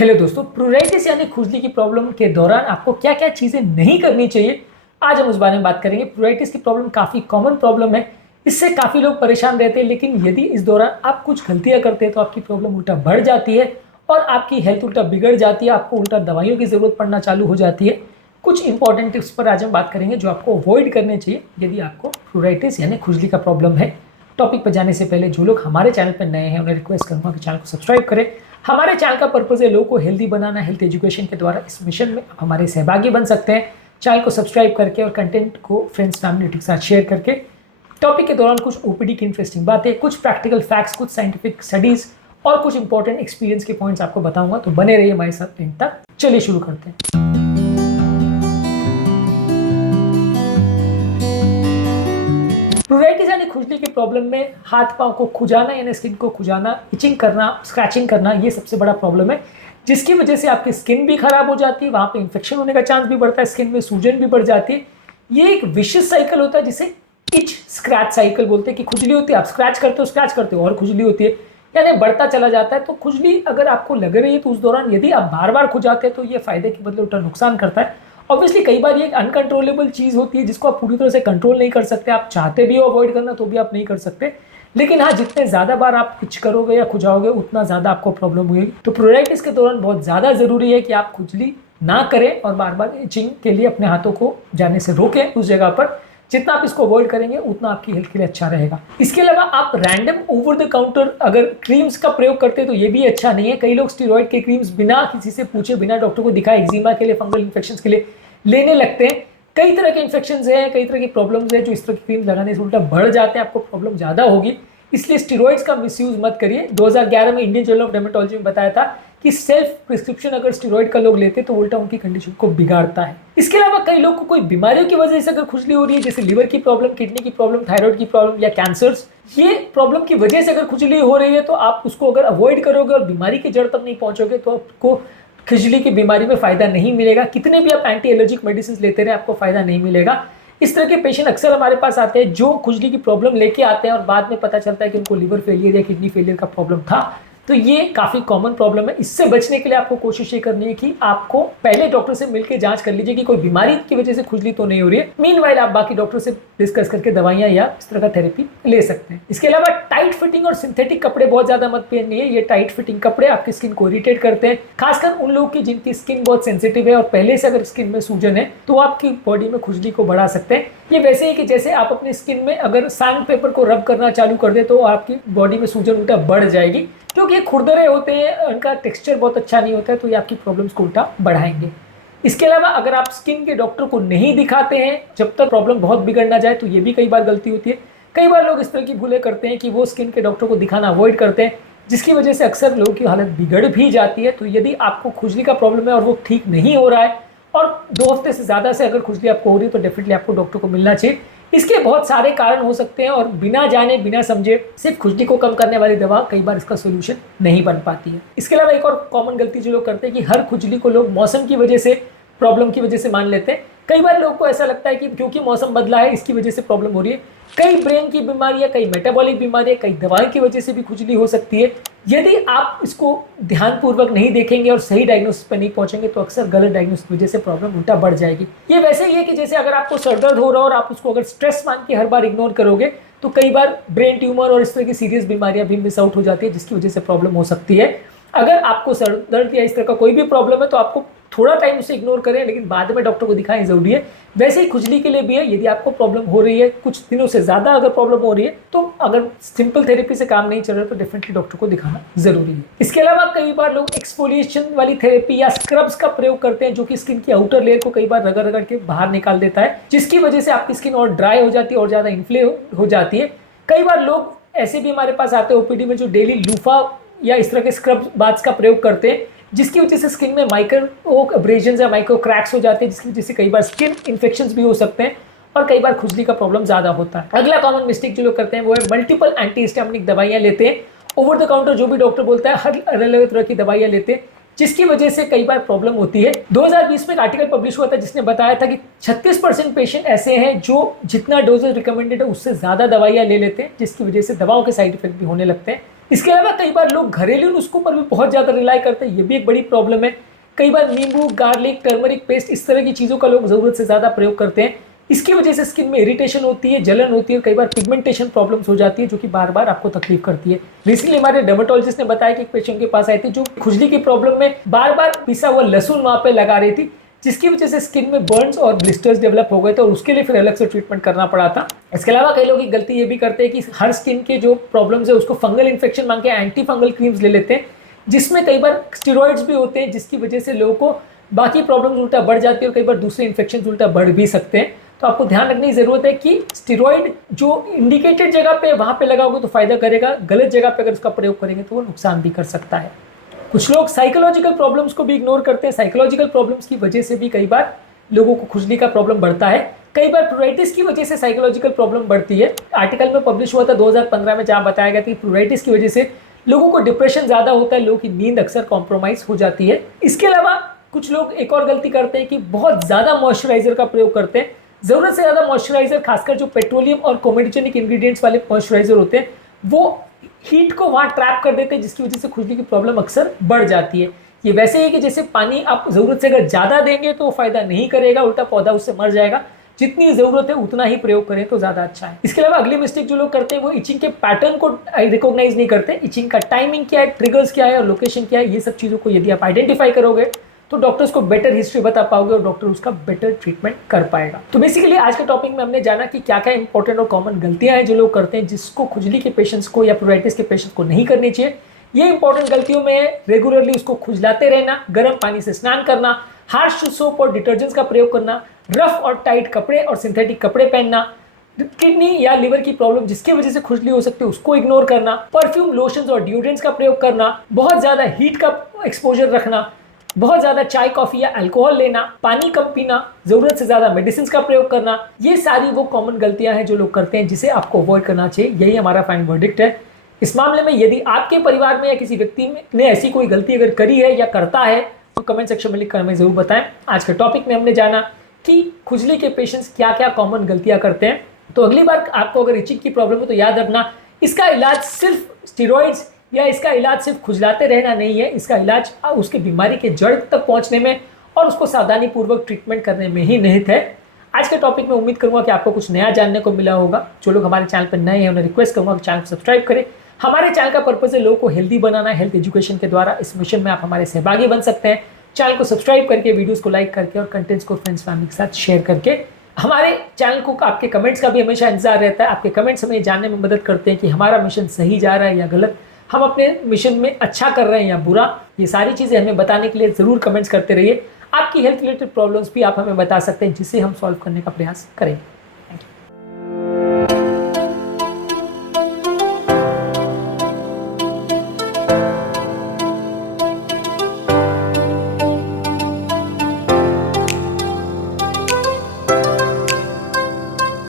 Hello दोस्तों, pruritus यानी खुजली की प्रॉब्लम के दौरान आपको क्या क्या चीज़ें नहीं करनी चाहिए, आज हम उस बारे में बात करेंगे। प्रूराइटिस की प्रॉब्लम काफ़ी कॉमन प्रॉब्लम है, इससे काफ़ी लोग परेशान रहते हैं, लेकिन यदि इस दौरान आप कुछ गलतियां करते हैं तो आपकी प्रॉब्लम उल्टा बढ़ जाती है और आपकी हेल्थ उल्टा बिगड़ जाती है, आपको उल्टा दवाइयों की ज़रूरत पड़ना चालू हो जाती है। कुछ इंपॉर्टेंट टिप्स पर आज हम बात करेंगे जो आपको अवॉइड करने चाहिए यदि आपको प्रूराइटिस यानी खुजली का प्रॉब्लम है। टॉपिक पर जाने से पहले जो लोग हमारे चैनल पर नए हैं उन्हें रिक्वेस्ट करूंगा कि चैनल को सब्सक्राइब करें। हमारे चैनल का पर्पज़ है लोगों को हेल्दी बनाना। हेल्थ एजुकेशन के द्वारा इस मिशन में आप हमारे सहभागी बन सकते हैं। चैनल को सब्सक्राइब करके और कंटेंट को फ्रेंड्स फैमिली के साथ शेयर करके। टॉपिक के दौरान कुछ ओपीडी की इंटरेस्टिंग बातें, कुछ प्रैक्टिकल फैक्ट्स, कुछ साइंटिफिक स्टडीज और कुछ इंपॉर्टेंट एक्सपीरियंस के पॉइंट्स आपको बताऊंगा, तो बने रहिए हमारे साथ एंड तक। चलिए शुरू करते हैं। प्रूराइटिस यानी खुजली की प्रॉब्लम में हाथ पांव को खुजाना यानी स्किन को खुजाना, इचिंग करना, स्क्रैचिंग करना, ये सबसे बड़ा प्रॉब्लम है, जिसकी वजह से आपकी स्किन भी खराब हो जाती है, वहां पे इन्फेक्शन होने का चांस भी बढ़ता है, स्किन में सूजन भी बढ़ जाती है। ये एक विशियस साइकिल होता है जिसे इच स्क्रैच साइकिल बोलते हैं कि खुजली होती है, आप स्क्रैच करते हो और खुजली होती है, यानी बढ़ता चला जाता है। तो खुजली अगर आपको लग रही है तो उस दौरान यदि आप बार बार खुजाते हैं तो ये फायदे के बदले उल्टा नुकसान करता है। ऑब्वियसली कई बार ये एक अनकंट्रोलेबल चीज़ होती है जिसको आप पूरी तरह से कंट्रोल नहीं कर सकते, आप चाहते भी हो अवॉइड करना तो भी आप नहीं कर सकते। लेकिन हाँ, जितने ज़्यादा बार आप इच करोगे या खुजाओगे उतना ज़्यादा आपको प्रॉब्लम होगी। तो प्रूराइटिस के दौरान बहुत ज़्यादा ज़रूरी है कि आप खुजली ना करें और बार बार इचिंग के लिए अपने हाथों को जाने से रोकें उस जगह पर। जितना आप इसको अवॉइड करेंगे उतना आपकी हेल्थ के लिए अच्छा रहेगा। इसके अलावा आप रैंडम ओवर द काउंटर अगर क्रीम्स का प्रयोग करते हैं तो ये भी अच्छा नहीं है। कई लोग स्टेरॉइड के क्रीम्स बिना किसी से पूछे, बिना डॉक्टर को दिखाए, एक्जिमा के लिए, फंगल इन्फेक्शन के लिए लेने लगते हैं। कई तरह के इन्फेक्शन हैं, कई तरह की प्रॉब्लम्स हैं जो इस तरह की क्रीम लगाने से उल्टा बढ़ जाते हैं, आपको प्रॉब्लम ज़्यादा होगी। इसलिए स्टेरॉइड्स का मिसयूज मत करिए। 2011 में इंडियन जर्नल ऑफ डेमेटोलॉजी में बताया था कि सेल्फ प्रिस्क्रिप्शन अगर स्टेरॉइड का लोग लेते तो उल्टा उनकी कंडीशन को बिगाड़ता है। इसके अलावा कई लोग को कोई बीमारियों की वजह से अगर खुजली हो रही है, जैसे लीवर की प्रॉब्लम, किडनी की प्रॉब्लम, थायराइड की प्रॉब्लम या कैंसर्स, ये प्रॉब्लम की वजह से अगर खुजली हो रही है तो आप उसको अगर अवॉइड करोगे और बीमारी की जड़ तक नहीं पहुंचोगे तो आपको खुजली की बीमारी में फायदा नहीं मिलेगा। कितने भी आप एंटी एलर्जिक मेडिसिन लेते रहे आपको फायदा नहीं मिलेगा। इस तरह के पेशेंट अक्सर हमारे पास आते हैं जो खुजली की प्रॉब्लम लेके आते हैं और बाद में पता चलता है कि उनको लीवर फेलियर या किडनी फेलियर का प्रॉब्लम था। तो ये काफ़ी कॉमन प्रॉब्लम है। इससे बचने के लिए आपको कोशिश ये करनी है कि आपको पहले डॉक्टर से मिलकर जांच कर लीजिए कि कोई बीमारी की वजह से खुजली तो नहीं हो रही है। मीनवाइल आप बाकी डॉक्टर से डिस्कस करके दवाइयां या इस तरह का थेरेपी ले सकते हैं। इसके अलावा टाइट फिटिंग और सिंथेटिक कपड़े बहुत ज्यादा मत पहनिए। ये टाइट फिटिंग कपड़े आपकी स्किन को इरिटेट करते हैं, खासकर उन लोगों की जिनकी स्किन बहुत सेंसिटिव है और पहले से अगर स्किन में सूजन है तो आपकी बॉडी में खुजली को बढ़ा सकते हैं। ये वैसे ही कि जैसे आप अपनी स्किन में अगर सैंड पेपर को रब करना चालू कर दे तो आपकी बॉडी में सूजन उल्टा बढ़ जाएगी, क्योंकि ये खुरदरे होते हैं, उनका टेक्सचर बहुत अच्छा नहीं होता है, तो ये आपकी प्रॉब्लम्स को उल्टा बढ़ाएंगे। इसके अलावा अगर आप स्किन के डॉक्टर को नहीं दिखाते हैं जब तक प्रॉब्लम बहुत बिगड़ ना जाए, तो ये भी कई बार गलती होती है। कई बार लोग इस तरह की भूलें करते हैं कि वो स्किन के डॉक्टर को दिखाना अवॉइड करते हैं, जिसकी वजह से अक्सर लोगों की हालत बिगड़ भी जाती है। तो यदि आपको खुजली का प्रॉब्लम है और वो ठीक नहीं हो रहा है और 2 हफ्ते से ज़्यादा से अगर खुजली आपको हो रही है तो डेफिनेटली आपको डॉक्टर को मिलना चाहिए। इसके बहुत सारे कारण हो सकते हैं और बिना जाने बिना समझे सिर्फ खुजली को कम करने वाली दवा कई बार इसका सोल्यूशन नहीं बन पाती है। इसके अलावा एक और कॉमन गलती जो लोग करते हैं कि हर खुजली को लोग मौसम की वजह से, प्रॉब्लम की वजह से मान लेते हैं। कई बार लोगों को ऐसा लगता है कि क्योंकि मौसम बदला है इसकी वजह से प्रॉब्लम हो रही है। कई ब्रेन की बीमारियां, कई मेटाबॉलिक बीमारियां, कई दवाई की वजह से भी खुजली हो सकती है। यदि आप इसको ध्यानपूर्वक नहीं देखेंगे और सही डायग्नोसिस पर नहीं पहुंचेंगे तो अक्सर गलत डायग्नोसिस की वजह से प्रॉब्लम उल्टा बढ़ जाएगी। ये वैसे ही है कि जैसे अगर आपको सर दर्द हो रहा है और आप उसको अगर स्ट्रेस मान के हर बार इग्नोर करोगे तो कई बार ब्रेन ट्यूमर और इस तरह की सीरियस बीमारियां भी मिस आउट हो जाती है, जिसकी वजह से प्रॉब्लम हो सकती है। अगर आपको सर दर्द या इस तरह का कोई भी प्रॉब्लम है तो आपको थोड़ा टाइम उसे इग्नोर करें, लेकिन बाद में डॉक्टर को दिखाएं, जरूरी है। वैसे ही खुजली के लिए भी है। यदि आपको प्रॉब्लम हो रही है, कुछ दिनों से ज़्यादा अगर प्रॉब्लम हो रही है, तो अगर सिंपल थेरेपी से काम नहीं चल रहा तो डेफिनेटली डॉक्टर को दिखाना जरूरी है। इसके अलावा कई बार लोग एक्सफोलिएशन वाली थेरेपी या स्क्रब्स का प्रयोग करते हैं, जो कि स्किन की आउटर लेयर को कई बार रगड़ रगड़ के बाहर निकाल देता है, जिसकी वजह से आपकी स्किन और ड्राई हो जाती है और ज़्यादा इन्फ्लेम हो जाती है। कई बार लोग ऐसे भी हमारे पास आते हैं ओपीडी में जो डेली लूफा या इस तरह के स्क्रब बाथ्स का प्रयोग करते हैं, जिसकी वजह से स्किन में माइक्रो अब्रेजन्स या माइक्रो क्रैक्स हो जाते हैं, जिसकी वजह से कई बार स्किन इन्फेक्शंस भी हो सकते हैं और कई बार खुजली का प्रॉब्लम ज़्यादा होता है। अगला कॉमन मिस्टेक जो लोग करते हैं वो है मल्टीपल एंटीहिस्टामिनिक दवाइयाँ लेते हैं। ओवर द काउंटर जो भी डॉक्टर बोलता है हर अलग अलग तरह की दवाइयाँ लेते हैं, जिसकी वजह से कई बार प्रॉब्लम होती है। 2020 में एक आर्टिकल पब्लिश हुआ था जिसने बताया था कि 36% पेशेंट ऐसे हैं जो जितना डोजेज रिकमेंडेड है उससे ज़्यादा दवाइयाँ ले लेते हैं, जिसकी वजह से दवाओं के साइड इफेक्ट भी होने लगते हैं, इसके अलावा कई बार लोग घरेलू नुस्खों पर भी बहुत ज़्यादा रिलाई करते हैं, ये भी एक बड़ी प्रॉब्लम है। कई बार नींबू, गार्लिक, टर्मरिक पेस्ट, इस तरह की चीज़ों का लोग ज़रूरत से ज़्यादा प्रयोग करते हैं। इसकी वजह से स्किन में इरिटेशन होती है, जलन होती है, कई बार पिगमेंटेशन प्रॉब्लम्स हो जाती है जो कि बार बार आपको तकलीफ करती है। रिसेंटली हमारे डर्मेटोलॉजिस्ट ने बताया कि एक पेशेंट के पास आई थी जो खुजली की प्रॉब्लम में बार बार पिसा हुआ लहसुन वहां पे लगा रही थी, जिसकी वजह से स्किन में बर्न्स और ब्लिस्टर्स डेवलप हो गए थे और उसके लिए फिर अलग से ट्रीटमेंट करना पड़ा था। इसके अलावा कई लोग की गलती ये भी करते हैं कि हर स्किन के जो प्रॉब्लम्स है उसको फंगल इन्फेक्शन मांग के एंटी फंगल क्रीम्स ले लेते हैं, जिसमें कई बार स्टेरॉइड्स भी होते हैं, जिसकी वजह से लोगों को बाकी प्रॉब्लम्स उल्टा बढ़ जाती है और कई बार दूसरे इन्फेक्शन उल्टा बढ़ भी सकते हैं। तो आपको ध्यान रखने की जरूरत है कि स्टेरॉइड जो इंडिकेटेड जगह पे वहां पे लगाओगे तो फायदा करेगा, गलत जगह पे अगर उसका प्रयोग करेंगे तो वो नुकसान भी कर सकता है। कुछ लोग साइकोलॉजिकल प्रॉब्लम्स को भी इग्नोर करते हैं। साइकोलॉजिकल प्रॉब्लम्स की वजह से भी कई बार लोगों को खुजली का प्रॉब्लम बढ़ता है। कई बार प्लूराइटिस की वजह से साइकोलॉजिकल प्रॉब्लम बढ़ती है। आर्टिकल में पब्लिश हुआ था 2015 में, जहां बताया गया था कि प्लूराइटिस की वजह से लोगों को डिप्रेशन ज्यादा होता है, लोगों की नींद अक्सर कॉम्प्रोमाइज हो जाती है। इसके अलावा कुछ लोग एक और गलती करते हैं कि बहुत ज्यादा मॉइस्चराइजर का प्रयोग करते हैं। जरूरत से ज्यादा मॉइस्चराइजर, खासकर जो पेट्रोलियम और कोमेडोजेनिक इंग्रेडिएंट्स वाले मॉइस्चराइजर होते हैं, वो हीट को वहां ट्रैप कर देते हैं, जिसकी वजह से खुजली की प्रॉब्लम अक्सर बढ़ जाती है। ये वैसे ही है कि जैसे पानी आप जरूरत से अगर ज्यादा देंगे तो फायदा नहीं करेगा, उल्टा पौधा उससे मर जाएगा। जितनी जरूरत है उतना ही प्रयोग करें तो ज्यादा अच्छा है। इसके अलावा अगली मिस्टेक जो लोग करते हैं वो इचिंग के पैटर्न को रिकॉग्नाइज नहीं करते। इचिंग का टाइमिंग क्या है, ट्रिगर्स क्या है और लोकेशन क्या है, ये सब चीजों को यदि आप आइडेंटिफाई करोगे तो डॉक्टर्स को बेटर हिस्ट्री बता पाओगे और डॉक्टर उसका बेटर ट्रीटमेंट कर पाएगा। तो बेसिकली आज के टॉपिक में हमने जाना कि क्या क्या इंपॉर्टेंट और कॉमन गलतियां हैं जो लोग करते हैं, जिसको खुजली के पेशेंट्स को या प्लूराइटिस के पेशेंट्स को नहीं करनी चाहिए। ये इंपॉर्टेंट गलतियों में है रेगुलरली उसको खुजलाते रहना, गर्म पानी से स्नान करना, हार्श सोप और डिटर्जेंट्स का प्रयोग करना, रफ और टाइट कपड़े और सिंथेटिक कपड़े पहनना, किडनी या लिवर की प्रॉब्लम जिसकी वजह से खुजली हो सकती है उसको इग्नोर करना, परफ्यूम, लोशंस और डिओड्रेंट्स का प्रयोग करना, बहुत ज्यादा हीट का एक्सपोजर रखना, बहुत ज्यादा चाय, कॉफी या अल्कोहल लेना, पानी कम पीना, जरूरत से ज्यादा मेडिसिन का प्रयोग करना, ये सारी वो कॉमन गलतियां हैं जो लोग करते हैं, जिसे आपको अवॉइड करना चाहिए। यही हमारा फाइनल वर्डिक्ट है। इस मामले में यदि आपके परिवार में या किसी व्यक्ति ने ऐसी कोई गलती अगर करी है या करता है तो कमेंट सेक्शन में लिखकर हमें जरूर बताएं। आज के टॉपिक में हमने जाना कि खुजली के पेशेंट्स क्या क्या कॉमन गलतियां करते हैं। तो अगली बार आपको अगर इचिंग की प्रॉब्लम है तो याद रखना, इसका इलाज सिर्फ स्टेरॉइड्स या इसका इलाज सिर्फ खुजलाते रहना नहीं है। इसका इलाज उसके बीमारी के जड़ तक पहुंचने में और उसको सावधानी पूर्वक ट्रीटमेंट करने में ही निहित है। आज के टॉपिक में उम्मीद करूंगा कि आपको कुछ नया जानने को मिला होगा। जो लोग हमारे चैनल पर नए हैं उन्हें रिक्वेस्ट करूंगा कि चैनल को सब्सक्राइब करें। हमारे चैनल का पर्पज है लोगों को हेल्दी बनाना, हेल्थ एजुकेशन के द्वारा। इस मिशन में आप हमारे सहभागी बन सकते हैं। चैनल को सब्सक्राइब करके, वीडियोस को लाइक करके और कंटेंट्स को फ्रेंड्स फैमिली के साथ शेयर करके। हमारे चैनल को आपके कमेंट्स का भी हमेशा इंतजार रहता है। आपके कमेंट्स हमें जानने में मदद करते हैं कि हमारा मिशन सही जा रहा है या गलत, हम अपने मिशन में अच्छा कर रहे हैं या बुरा। ये सारी चीज़ें हमें बताने के लिए ज़रूर कमेंट्स करते रहिए। आपकी हेल्थ रिलेटेड प्रॉब्लम्स भी आप हमें बता सकते हैं, जिसे हम सॉल्व करने का प्रयास करेंगे।